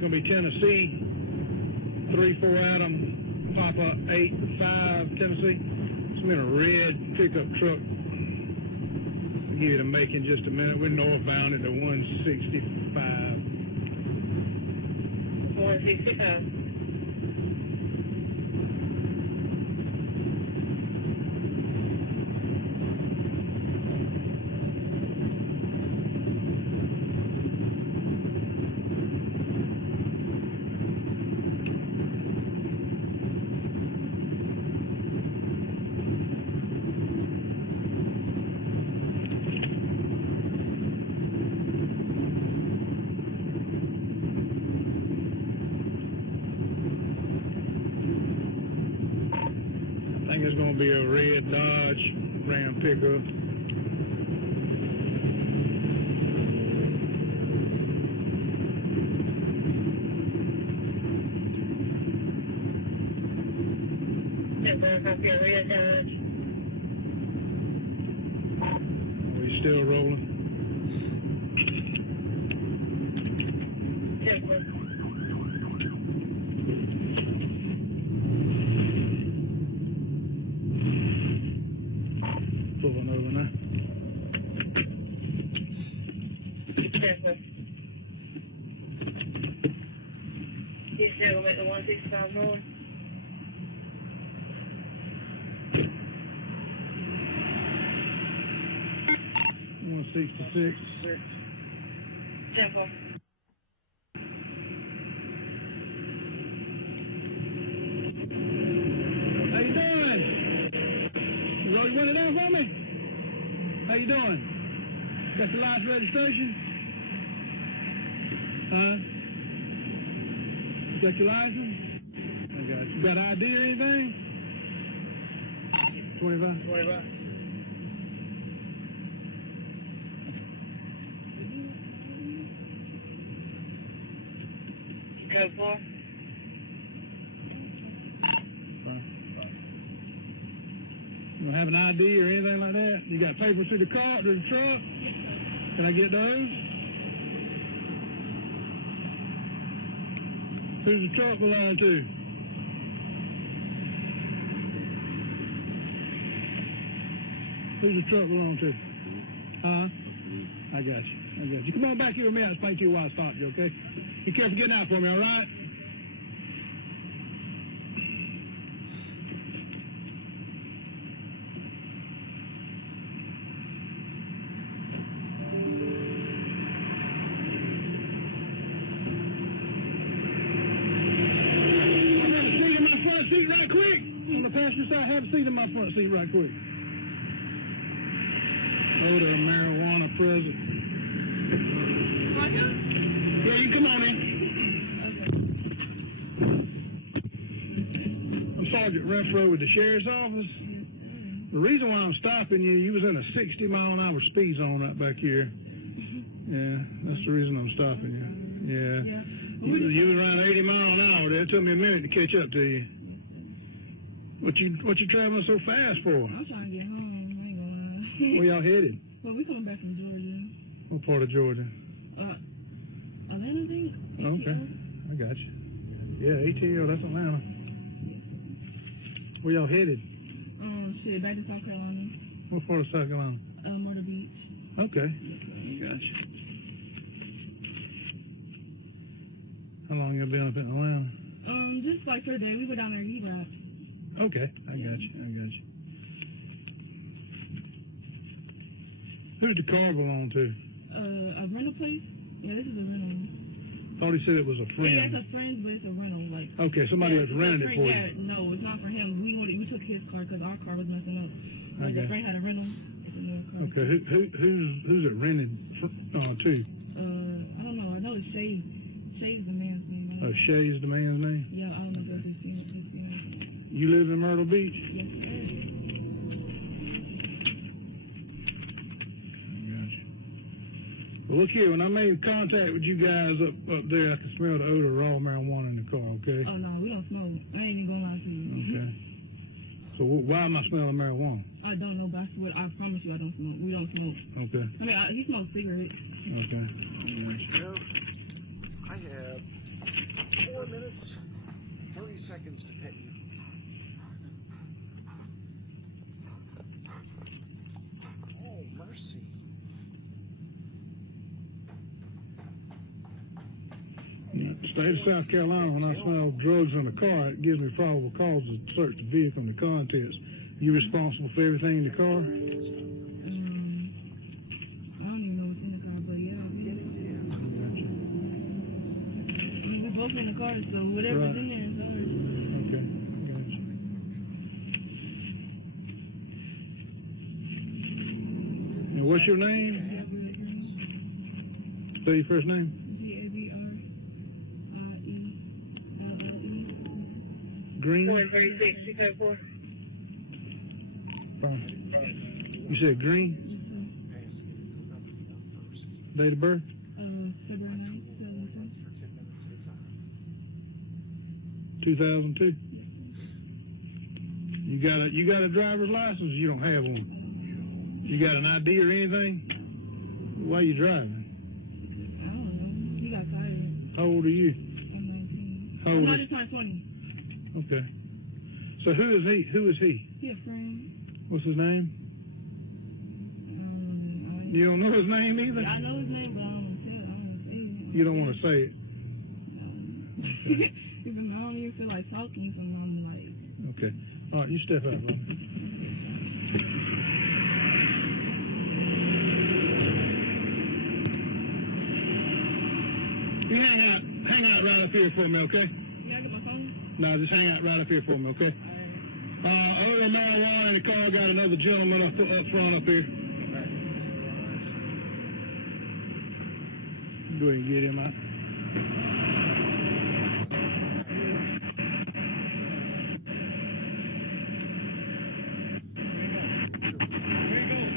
going to be Tennessee, 3-4 Adam, Papa 8-5 Tennessee. It's been a red pickup truck. I'll give you the make in just a minute. We're northbound at the 165. 165. I think it's going to be a red Dodge Ram pickup. Are we still rolling? Pulling over now. You still at the 165 north? $166. Simple. How you doing? You already run it down for me? How you doing? Got your license registration? Huh? Got your license? I got you. Got ID or anything? 25? 25. Code 4? You don't have an ID or anything like that? You got papers to the car, to the truck? Can I get those? Who's the truck belong to? Who's the truck belong to? Huh? I got you. I got you. Come on back here with me. I'll explain to you why I stopped you, okay? Be careful getting out for me, all right? Seat right quick. On the passenger side, have a seat in my front seat right quick. Odor of marijuana present. Yeah, you come on in. I'm Sergeant Renfro with the Sheriff's Office. The reason why I'm stopping you, you was in a 60-mile-an-hour speed zone out back here. Yeah, that's the reason I'm stopping you. Yeah. You was around 80 miles an hour there. It took me a minute to catch up to you. What you traveling so fast for? I'm trying to get home. I ain't gonna lie. Where y'all headed? Well, we coming back from Georgia. What part of Georgia? Atlanta, I think. ATL. Okay, I got you. Yeah, ATL, that's Atlanta. Yes, sir. Where y'all headed? Shit, back to South Carolina. What part of South Carolina? Myrtle Beach. Okay. Yes, sir. Got you. How long you been up in Atlanta? Just like for a day. We were down there at E-Raps. Okay, I got you. I got you. Who's the car belong to? A rental place? Yeah, this is a rental. Thought he said it was a friend. Yeah, it's a friend's, but it's a rental. Like. Okay, somebody else rented it for Yeah, you. no, it's not for him. We took his car because our car was messing up. Like the friend had a rental. It's a new car. Okay, who's it rented to? I don't know. I know it's Shay. Shay's the man's name. Oh, Shay's the man's name? Yeah, I don't know if that's his female. You live in Myrtle Beach? Yes, sir. Well, look here, when I made contact with you guys up there, I could smell the odor of raw marijuana in the car, okay? Oh, no, we don't smoke. I ain't even gonna lie to you. Okay. So why am I smelling marijuana? I don't know, but I swear, I promise you I don't smoke. We don't smoke. Okay. I mean, he smokes cigarettes. Okay. Well, I have State of South Carolina, when I smell drugs in a car, it gives me probable cause to search the vehicle and the contents. You responsible for everything in the car? I don't even know what's in the car, but yeah, I mean, we're both in the car, so whatever's in there is ours. Okay, gotcha. And what's your name? Say your first name. GABRIELLE. Green? 136, 604. You said Green? Yes, sir. Date of birth? February 9th, 2002. 2002? Yes, sir. You got a driver's license? You don't have one. You got an ID or anything? Why are you driving? I don't know. He got tired. How old are you? I'm 19. How old No, I is just turned 20. Okay. So who is he? Who is he? He a friend. What's his name? You don't know his name either? I know his name, but I don't want to tell it. I don't want to say it. You don't want to say it? Even I don't even feel like talking from I'm like. Okay. All right, you step out, brother. You hang out right up here for me, okay? Can I get my phone? No, just hang out right up here for me, okay? Other than marijuana in the car, I got another gentleman up front up here. Go ahead and get him out.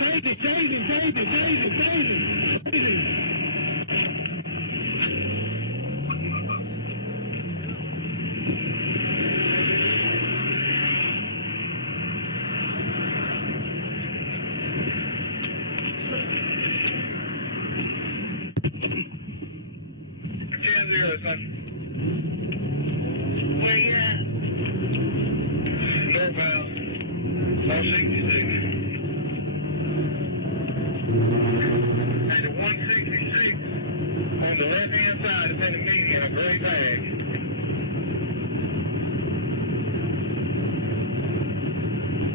Take it. Where you at? Northbound. 166. At the 166, on the left-hand side, it's in the median, a gray bag.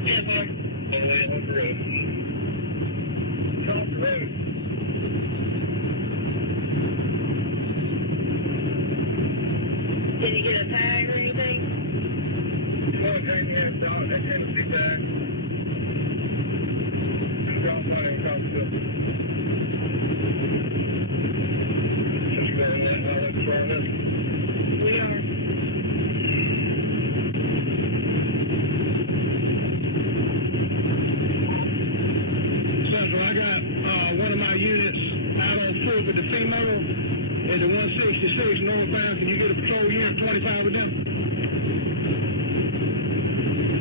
Yes, sir. All the way off the road. Off the road. Did you get a tag or anything? Okay, yeah, dog, that Tennessee tag. Drop money across the building. Just going that, all that's throwing up. We are. Central, I got one of my units out on foot with the female at the 166 northbound. Can you get a patrol unit 25 of them?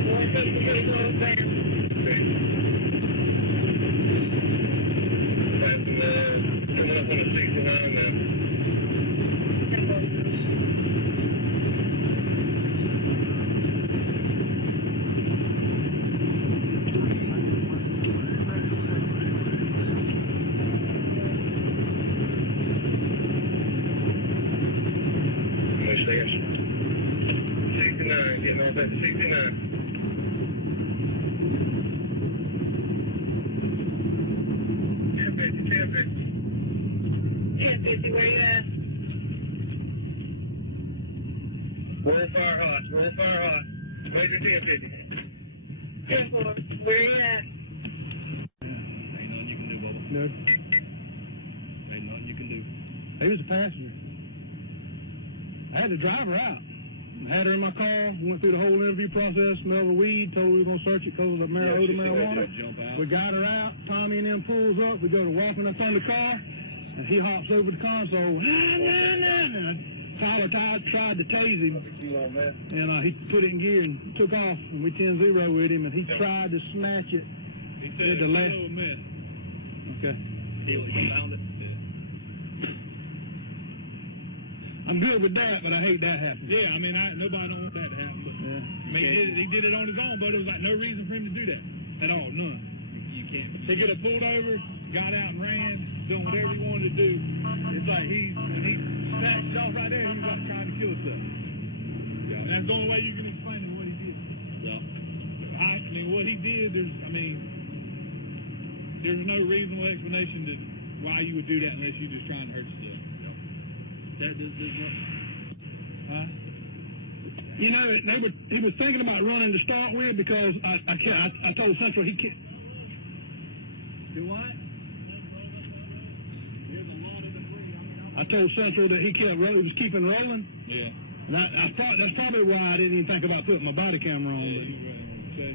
166 northbound. Okay. That's coming up on the 69 now. Much there. 69, getting off at 69. 1050, where you at? Roll fire hot. Wait for 1050. 10-4, where you at? Ain't nothing you can do, Bubba. No, Ain't nothing you can do. he was a passenger. I had to drive her out. I had her in my car, went through the whole interview process, smelled the weed, told her we were going to search it because of the marijuana. Jump out. We got her out, Tommy and them pulls up, we go to walking up on the car, and he hops over the console. Tyler tried to tase him, and he put it in gear and took off, and we 10-0 with him, and he tried to snatch it. He Did said the left. it's a miss. Okay. He found it. I'm good with that, but I hate that happening. Yeah, I mean, nobody don't want that to happen. But, Yeah. I mean, he did it on his own, but it was like no reason for him to do that at all. None. You can't. He could have pulled over, got out and ran, done whatever he wanted to do. It's like he snatched off right there. He was like, the only way you can explain it what he did. Yeah. I mean, what he did, there's no reasonable explanation to why you would do that unless you're just trying to hurt yourself. Huh? You know, he was thinking about running to start with because I told Central he can't. Do what? I told Central that he was keeping rolling. Yeah. And that's probably why I didn't even think about putting my body camera on. Yeah, you right. Okay.